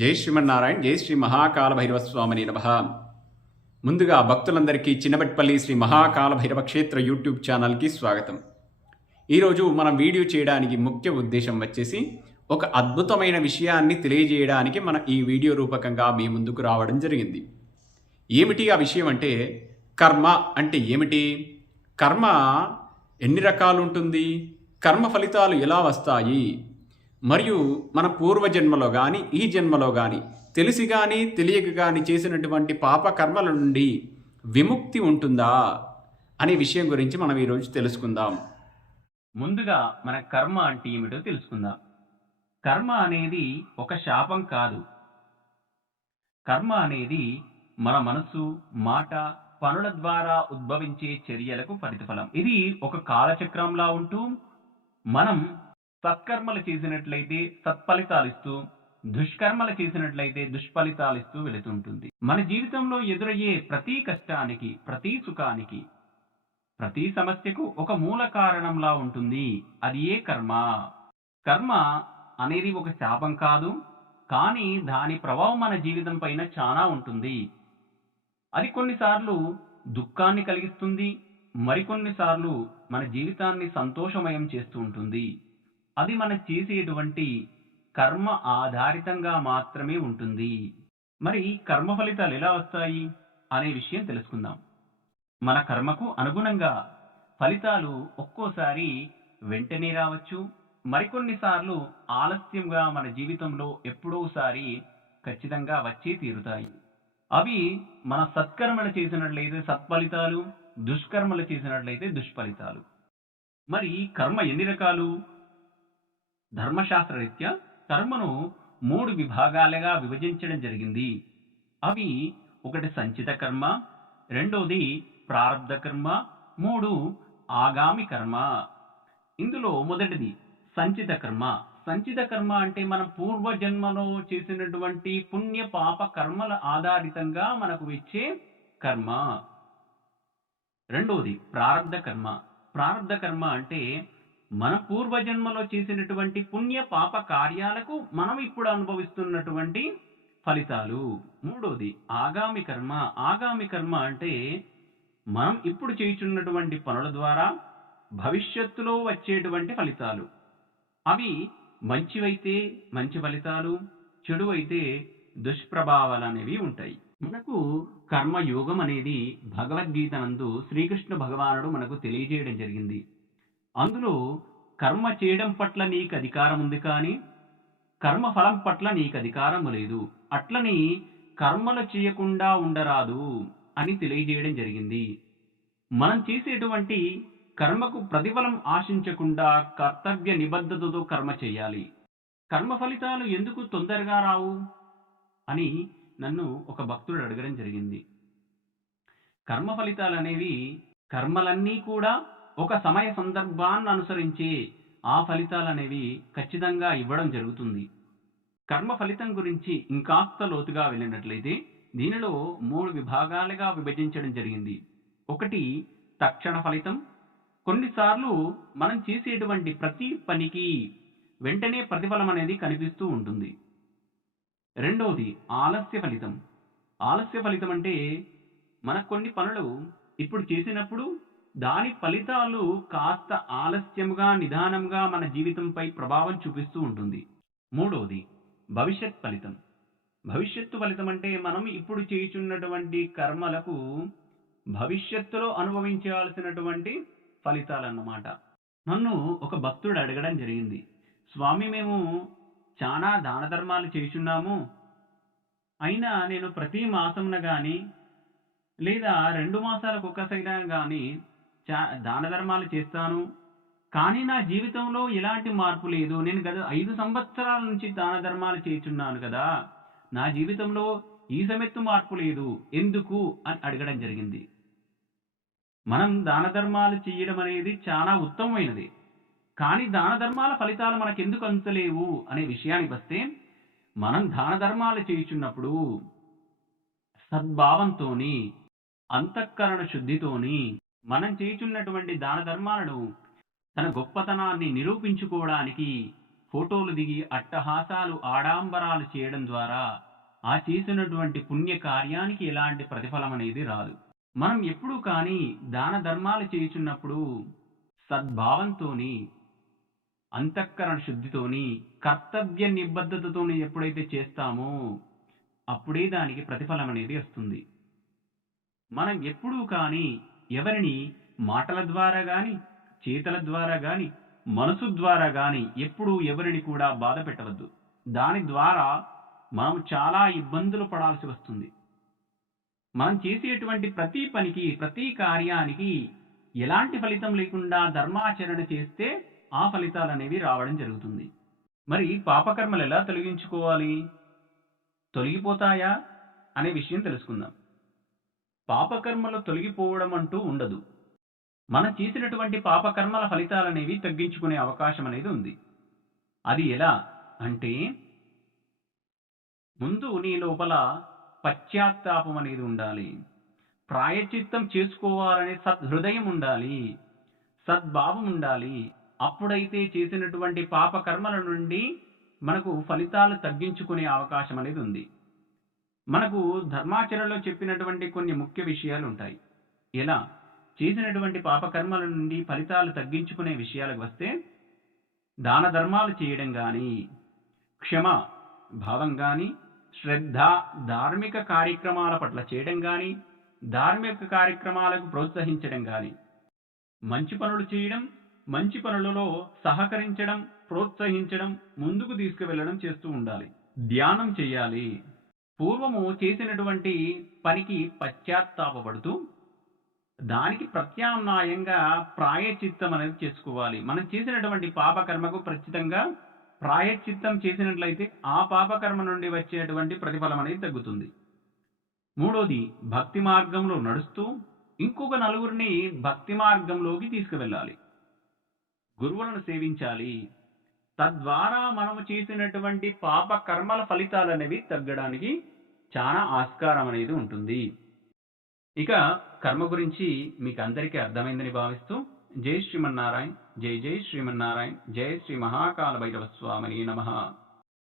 జై శ్రీమన్నారాయణ. జై శ్రీ మహాకాల భైరవ స్వామిని నమః. ముందుగా భక్తులందరికీ చిన్నబట్పల్లి శ్రీ మహాకాల భైరవ క్షేత్ర యూట్యూబ్ ఛానల్కి స్వాగతం. ఈరోజు మనం వీడియో చేయడానికి ముఖ్య ఉద్దేశం వచ్చేసి ఒక అద్భుతమైన విషయాన్ని తెలియజేయడానికి మన ఈ వీడియో రూపకంగా మీ ముందుకు రావడం జరిగింది. ఏమిటి ఆ విషయం అంటే, కర్మ అంటే ఏమిటి, కర్మ ఎన్ని రకాలు ఉంటుంది, కర్మ ఫలితాలు ఎలా వస్తాయి, మరియు మన పూర్వజన్మలో కానీ ఈ జన్మలో కానీ తెలిసి కానీ తెలియక కానీ చేసినటువంటి పాప కర్మల నుండి విముక్తి ఉంటుందా అనే విషయం గురించి మనం ఈరోజు తెలుసుకుందాం. ముందుగా మన కర్మ అంటే ఏమిటో తెలుసుకుందాం. కర్మ అనేది ఒక శాపం కాదు. కర్మ అనేది మన మనసు, మాట, పనుల ద్వారా ఉద్భవించే చర్యలకు ప్రతిఫలం. ఇది ఒక కాలచక్రంలా ఉంటూ మనం సత్కర్మలు చేసినట్లయితే సత్ఫలితాలు ఇస్తూ, దుష్కర్మలు చేసినట్లయితే దుష్ఫలితాలు ఇస్తూ వెళుతుంటుంది. మన జీవితంలో ఎదురయ్యే ప్రతి కష్టానికి, ప్రతి సుఖానికి, ప్రతి సమస్యకు ఒక మూల కారణంలా ఉంటుంది. అది ఏ కర్మ. కర్మ అనేది ఒక శాపం కాదు, కానీ దాని ప్రభావం మన జీవితం పైన చాలా ఉంటుంది. అది కొన్నిసార్లు దుఃఖాన్ని కలిగిస్తుంది, మరికొన్నిసార్లు మన జీవితాన్ని సంతోషమయం చేస్తూ ఉంటుంది. అది మనం చేసేటువంటి కర్మ ఆధారితంగా మాత్రమే ఉంటుంది. మరి కర్మ ఫలితాలు ఎలా వస్తాయి అనే విషయం తెలుసుకుందాం. మన కర్మకు అనుగుణంగా ఫలితాలు ఒక్కోసారి వెంటనే రావచ్చు, మరికొన్నిసార్లు ఆలస్యంగా మన జీవితంలో ఎప్పుడోసారి ఖచ్చితంగా వచ్చే తీరుతాయి. అవి మన సత్కర్మలు చేసినట్లయితే సత్ఫలితాలు, దుష్కర్మలు చేసినట్లయితే దుష్ఫలితాలు. మరి కర్మ ఎన్ని రకాలు? ధర్మశాస్త్రరీత్యా కర్మను 3 విభాగాలుగా విభజించడం జరిగింది. అవి ఒకటి సంచిత కర్మ, రెండోది ప్రారబ్ధ కర్మ, 3 ఆగామి కర్మ. ఇందులో మొదటిది సంచిత కర్మ. సంచిత కర్మ అంటే మనం పూర్వజన్మలో చేసినటువంటి పుణ్య పాప కర్మల ఆధారితంగా మనకు వచ్చే కర్మ. రెండోది ప్రారబ్ధ కర్మ. ప్రారబ్ధ కర్మ అంటే మన పూర్వజన్మలో చేసినటువంటి పుణ్య పాప కార్యాలకు మనం ఇప్పుడు అనుభవిస్తున్నటువంటి ఫలితాలు. మూడోది ఆగామి కర్మ. ఆగామి కర్మ అంటే మనం ఇప్పుడు చేస్తున్నటువంటి పనుల ద్వారా భవిష్యత్తులో వచ్చేటువంటి ఫలితాలు. అవి మంచివైతే మంచి ఫలితాలు, చెడు అయితే దుష్ప్రభావాలు అనేవి ఉంటాయి. మనకు కర్మయోగం అనేది భగవద్గీత నందు శ్రీకృష్ణ భగవానుడు మనకు తెలియజేయడం జరిగింది. అందులో కర్మ చేయడం పట్ల నీకు అధికారం ఉంది, కానీ కర్మ ఫలం పట్ల నీకు అధికారం లేదు. అట్లని కర్మలు చేయకుండా ఉండరాదు అని తెలియజేయడం జరిగింది. మనం చేసేటువంటి కర్మకు ప్రతిఫలం ఆశించకుండా కర్తవ్య నిబద్ధతతో కర్మ చేయాలి. కర్మ ఫలితాలు ఎందుకు తొందరగా రావు అని నన్ను ఒక భక్తుడు అడగడం జరిగింది. కర్మ ఫలితాలు అనేవి, కర్మలన్నీ కూడా ఒక సమయ సందర్భాన్ని అనుసరించి ఆ ఫలితాలు అనేవి ఖచ్చితంగా ఇవ్వడం జరుగుతుంది. కర్మ ఫలితం గురించి ఇంకాస్త లోతుగా వెళ్ళినట్లయితే దీనిలో 3 విభాగాలుగా విభజించడం జరిగింది. ఒకటి తక్షణ ఫలితం. కొన్నిసార్లు మనం చేసేటువంటి ప్రతి పనికి వెంటనే ప్రతిఫలం అనేది కనిపిస్తూ ఉంటుంది. రెండోది ఆలస్య ఫలితం. ఆలస్య ఫలితం అంటే మనకు కొన్ని పనులు ఇప్పుడు చేసినప్పుడు దాని ఫలితాలు కాస్త ఆలస్యంగా, నిదానంగా మన జీవితంపై ప్రభావం చూపిస్తూ ఉంటుంది. మూడోది భవిష్యత్ ఫలితం. భవిష్యత్తు ఫలితం అంటే మనం ఇప్పుడు చేయుచున్నటువంటి కర్మలకు భవిష్యత్తులో అనుభవించాల్సినటువంటి ఫలితాలన్నమాట. నన్ను ఒక భక్తుడు అడగడం జరిగింది, స్వామి మేము చాలా దాన ధర్మాలు చేయుచున్నాము, అయినా నేను ప్రతి మాసంన కానీ లేదా 2 మాసాలకు ఒక్కసారిగా కానీ దాన ధర్మాలు చేస్తాను, కానీ నా జీవితంలో ఎలాంటి మార్పు లేదు. నేను గత 5 సంవత్సరాల నుంచి దాన ధర్మాలు చేస్తున్నాను కదా, నా జీవితంలో ఈ సమెత్తు మార్పు లేదు, ఎందుకు అని అడగడం జరిగింది. మనం దాన ధర్మాలు చేయడం అనేది చాలా ఉత్తమమైనది, కానీ దాన ధర్మాల ఫలితాలు మనకెందుకు అంతలేవు అనే విషయానికి వస్తే, మనం దాన ధర్మాలు చేయుచున్నప్పుడు సద్భావంతోని, అంతఃకరణ శుద్ధితోని మనం చేయుచున్నటువంటి దాన ధర్మాలను తన గొప్పతనాన్ని నిరూపించుకోవడానికి ఫోటోలు దిగి అట్టహాసాలు ఆడాంబరాలు చేయడం ద్వారా ఆ చేసినటువంటి పుణ్య కార్యానికి ఎలాంటి ప్రతిఫలం అనేది రాదు. మనం ఎప్పుడూ కానీ దాన ధర్మాలు చేయుచున్నప్పుడు సద్భావంతోని, అంతఃకరణ శుద్ధితోని, కర్తవ్య నిబద్ధతతోని ఎప్పుడైతే చేస్తామో అప్పుడే దానికి ప్రతిఫలం అనేది వస్తుంది. మనం ఎప్పుడూ కానీ ఎవరిని మాటల ద్వారా గాని, చేతల ద్వారా గాని, మనసు ద్వారా గాని ఎప్పుడూ ఎవరిని కూడా బాధ పెట్టవద్దు. దాని ద్వారా మనం చాలా ఇబ్బందులు పడాల్సి వస్తుంది. మనం చేసేటువంటి ప్రతి పనికి, ప్రతి కార్యానికి ఎలాంటి ఫలితం లేకుండా ధర్మాచరణ చేస్తే ఆ ఫలితాలనేవి రావడం జరుగుతుంది. మరి పాపకర్మలు ఎలా తొలగించుకోవాలి? తొలగిపోతాయా అనే విషయం తెలుసుకుందాం. పాపకర్మలు తొలగిపోవడం అంటూ ఉండదు. మనం చేసినటువంటి పాపకర్మల ఫలితాలనేవి తగ్గించుకునే అవకాశం అనేది ఉంది. అది ఎలా అంటే, ముందు నీ లోపల పశ్చాత్తాపం అనేది ఉండాలి. ప్రాయశ్చిత్తం చేసుకోవాలనే సద్హృదయం ఉండాలి. సద్భావం ఉండాలి. అప్పుడైతే చేసినటువంటి పాపకర్మల నుండి మనకు ఫలితాలు తగ్గించుకునే అవకాశం అనేది ఉంది. మనకు ధర్మాచరణలో చెప్పినటువంటి కొన్ని ముఖ్య విషయాలు ఉంటాయి. ఎలా చేసినటువంటి పాపకర్మల నుండి ఫలితాలు తగ్గించుకునే విషయాలకు వస్తే, దాన ధర్మాలు చేయడం గాని, క్షమ భావం గాని, శ్రద్ధ ధార్మిక కార్యక్రమాల పట్ల చేయడం గాని, ధార్మిక కార్యక్రమాలకు ప్రోత్సహించడం గాని, మంచి పనులు చేయడం, మంచి పనులలో సహకరించడం, ప్రోత్సహించడం, ముందుకు తీసుకువెళ్ళడం చేస్తూ ఉండాలి. ధ్యానం చేయాలి. పూర్వము చేసినటువంటి పనికి పశ్చాత్తాపపడుతూ దానికి ప్రత్యామ్నాయంగా ప్రాయశ్చిత్తం అనేది చేసుకోవాలి. మనం చేసినటువంటి పాపకర్మకు ఖచ్చితంగా ప్రాయశ్చిత్తం చేసినట్లయితే ఆ పాపకర్మ నుండి వచ్చేటువంటి ప్రతిఫలం అనేది తగ్గుతుంది. మూడోది, భక్తి మార్గంలో నడుస్తూ ఇంకొక నలుగురిని భక్తి మార్గంలోకి తీసుకువెళ్ళాలి. గురువులను సేవించాలి. తద్వారా మనము చేసినటువంటి పాప కర్మల ఫలితాలు అనేవి తగ్గడానికి చాలా ఆస్కారం అనేది ఉంటుంది. ఇక కర్మ గురించి మీకు అందరికీ అర్థమైందని భావిస్తూ, జై శ్రీమన్నారాయణ, జై జై శ్రీమన్నారాయణ, జై శ్రీ మహాకాల భైరవ స్వామిని నమః.